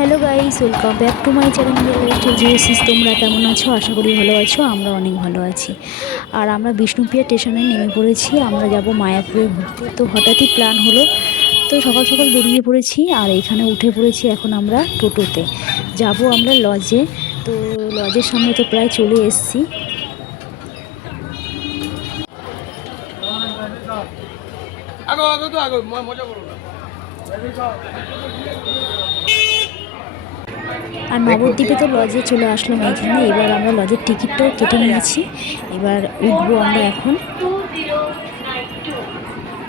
Hello guys, welcome back to my channel lifestyle জিওসিস। তোমরা কেমন আছো? আশা করি ভালো আছো। আমরা অনেক ভালো আছি। আর আমরা বিষ্ণুপ্রিয়া স্টেশনে নেমে পড়েছি। আমরা যাব মায়াপুরে ঘুরতে। তো হঠাৎই প্ল্যান হলো, তো সকাল সকাল বেরিয়ে পড়েছি। আর এখানে উঠে পড়েছি এখন আমরা টোটোতে যাব আমরা লজে। তো লজের সামনে তো প্রায় চলে এসেছি। আর নবদ্বীপে তো লজে চলে আসলাম এখানে। এবার আমরা লজের টিকিটটাও কেটে নিয়েছি। এবার উঠবো আমরা এখন।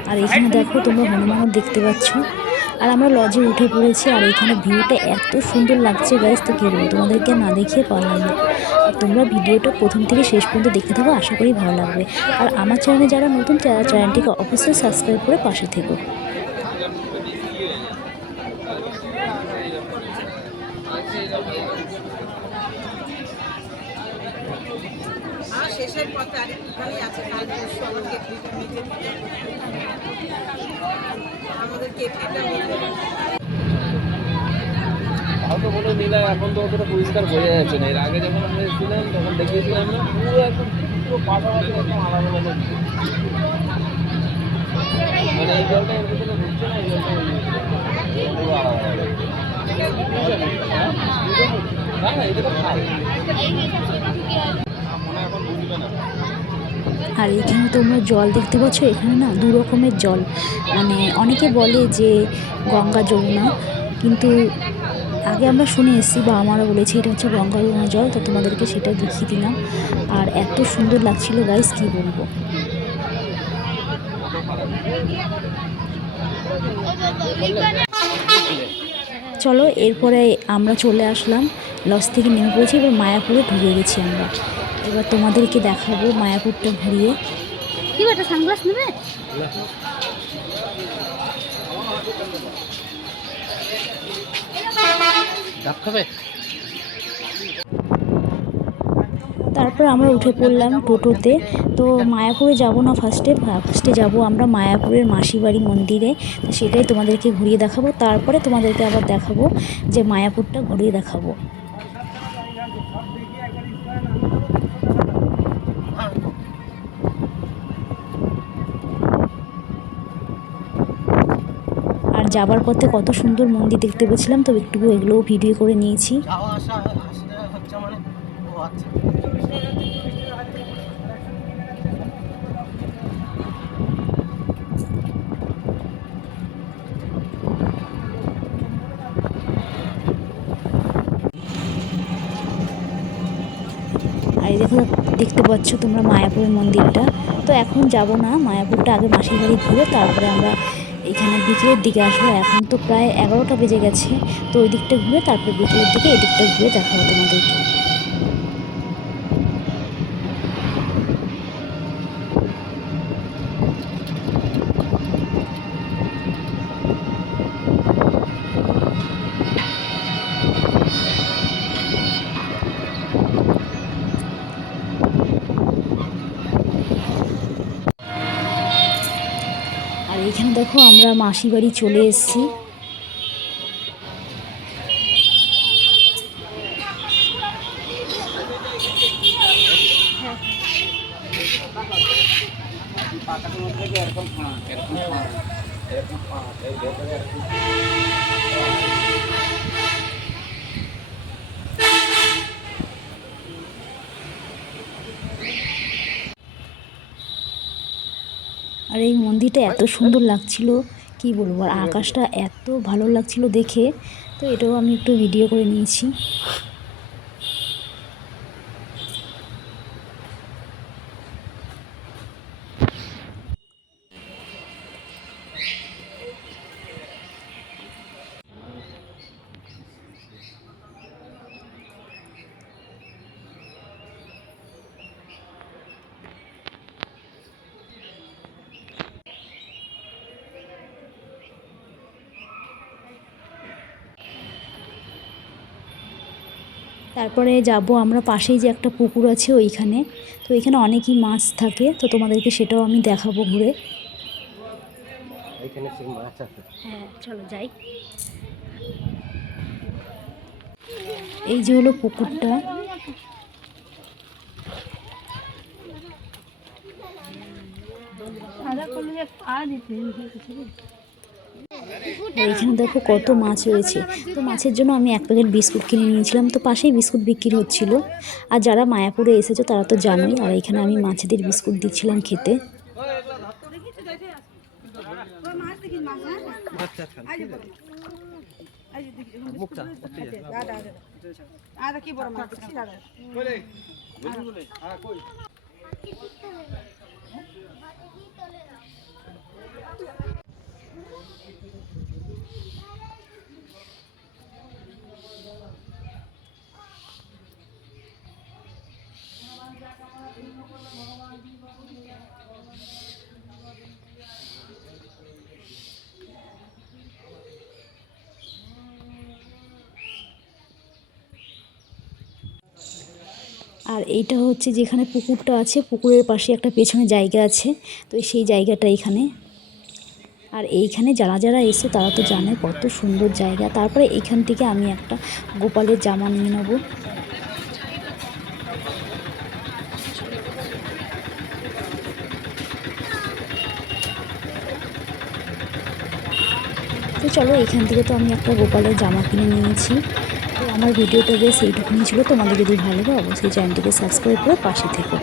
আর এখানে দেখো তোমরা হনুমানও দেখতে পাচ্ছ। আর আমরা লজে উঠে পড়েছি। আর এখানে ভিউটা এত সুন্দর লাগছে গাইস, তো কী বলবো, তোমাদেরকে না দেখিয়ে পারলাম না। আর তোমরা ভিডিওটা প্রথম থেকে শেষ পর্যন্ত দেখতে থাকো, আশা করি ভালো লাগবে। আর আমার চ্যানেলে যারা নতুন, চ্যানেলটিকে অবশ্যই সাবস্ক্রাইব করে পাশে থেকো। শেষের পথে আরেকটুখানি আছে, কাল পরশু আমার কেটলিটা নিতে আমাদের কেটলিটা নিতে তো বলে নিলাম। এখন তো অতটা পরিষ্কার বোঝা যাচ্ছে না। এর আগে যখন আমরা এসেছিলাম তখন দেখিয়েছিলাম না, পুরো একদম পুরো পাশাপাশি একদম আলাদা আলাদা। মানে এই জলটা এর ভিতরে ঢুকছে না, এই জলটা পুরো আলাদা আলাদা। না না, এটা তো খাই মনে এখন বুঝবে না। আর এখানে তোমরা জল দেখতে পাচ্ছ। এখানে না দু রকমের জল, মানে অনেকে বলে যে গঙ্গা যমুনা, কিন্তু আগে আমরা শুনে এসেছি বা আমারও বলেছি এটা হচ্ছে গঙ্গা যমুনা জল। তো তোমাদেরকে সেটা দেখিয়ে দিলাম। আর এত সুন্দর লাগছিল গাইস, কী বলবো। চলো, এরপরে আমরা চলে আসলাম লজ থেকে নেমে পড়েছি। এবার মায়াপুরে ঢুকে গেছি আমরা। এবার তোমাদেরকে দেখাবো মায়াপুরটা ঘুরিয়ে। কি একটা সানগ্লাস নেবে? তারপর আমরা উঠে পড়লাম টোটোতে। তো মায়াপুরে যাব না, ফার্স্টে যাব আমরা মায়াপুরের মাসিবাড়ি মন্দিরে। তো সেটাই তোমাদেরকে ঘুরিয়ে দেখাবো। তারপরে তোমাদেরকে আবার দেখাবো যে মায়াপুরটা ঘুরিয়ে দেখাবো। আর যাবার পথে কত সুন্দর মন্দির দেখতে পেয়েছিলাম, তো একটু এগুলোও ভিডিও করে নিয়েছি। আর এই দেখো, দেখতে পাচ্ছ তোমরা মায়াপুরের মন্দিরটা। তো এখন যাব না মায়াপুরটা, আগে মাসির বাড়ি ঘুরে তারপরে আমরা এখানে বিকেলের দিকে আসবো। এখন তো প্রায় 11টা বেজে গেছে। তো ওই দিকটা ঘুরে তারপরে বিকেলের দিকে এই দিকটা ঘুরে দেখাবো তোমাদেরকে। আর এখানে দেখো আমরা মাসি বাড়ি চলে এসেছি। আর এই মন্দিরটা এত সুন্দর লাগছিল, কি বলবো। আর আকাশটা এত ভালো লাগছিল দেখে, তো এটাও আমি একটু ভিডিও করে নিয়েছি। তারপরে যাব আমরা পাশেই যে একটা পুকুর আছে ওইখানে। তো এখানে অনেকই মাছ থাকে, তো তোমাদেরকে সেটাও আমি দেখাবো ঘুরে। হ্যাঁ, চলো যাই। এই যে হলো পুকুরটা। আর এখানে দেখো কত মাছ রয়েছে। তো মাছের জন্য আমি 1 প্যাকেট বিস্কুট কিনে নিয়েছিলাম। তো পাশেই বিস্কুট বিক্রি হচ্ছিল। আর যারা মায়াপুরে এসেছো তারা তো জানোই। আর এখানে আমি মাছেদের বিস্কুট দিচ্ছিলাম খেতে। আর এইটা হচ্ছে যেখানে পুকুরটা আছে, পুকুরের পাশে একটা পেছনে জায়গা আছে। তো সেই জায়গাটা এখানে। আর এইখানে যারা যারা এসে তারা তো জানে কত সুন্দর জায়গা। তারপরে এখান থেকে আমি একটা গোপালের জামা নিয়ে নেব। তো চলো, এখান থেকে তো আমি একটা গোপালের জামা কিনে নিয়েছি। তো আমার ভিডিওটা বেশ এইটুকুনি ছিল। তোমাদের যদি ভালো লাগে অবশ্যই চ্যানেলটিকে সাবস্ক্রাইব করে পাশে থেকো।